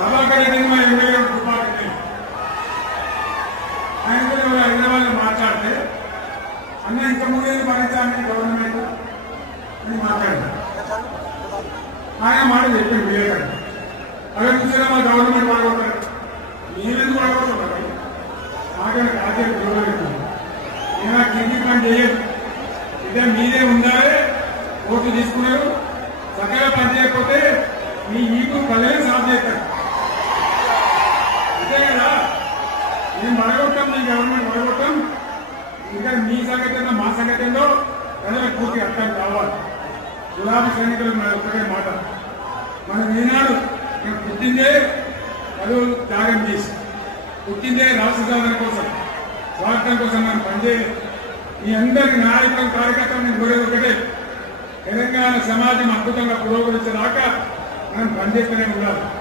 ప్రభాకర్ రెడ్డి మా ఎమ్మెల్యే తుపాకి ఆయనతో హైదరాబాద్ మాట్లాడితే అన్న ఇంకా మూడేళ్ళు భరించాలని గవర్నమెంట్ అని మాట్లాడారు. ఆయన మాట చెప్పింది వివేకాన్ని అలా చూసినా మా గవర్నమెంట్ పడగొట్టారు. నేనెందుకు పడగొట్టున్నారు? నాకైనా కాసేపు గౌరవించాను. నేను కింది పని చేయదు. ఇదే మీదే ఉండాలి. ఓట్లు తీసుకున్నారు. సకల పని చేయకపోతే మీ ఈపు పల్లెలు సాఫ్ చేస్తారు. అంతే కదా? మేము పడగొట్టాం, మీ గవర్నమెంట్ పడగొట్టాం. ఇంకా మీ సంగతి ఏందో మా సంగతి ఏందో ప్రజలకు పూర్తి అర్థం కావాలి. గులాబీ సైనికులు మన ఒక్కడే మాట. మనం ఈనాడు మేము పుట్టిందే చదువు త్యాగం చేసి, పుట్టిందే రాష్ట్ర సాధన కోసం, స్వార్థం కోసం మనం పనిచేయాలి. మీ అందరి నాయకుల కార్యకర్తలు నేను కోరేది ఒకటే, తెలంగాణ సమాజం అద్భుతంగా పురోగమించేదాకా మనం పనిచేస్తూనే ఉండాలి.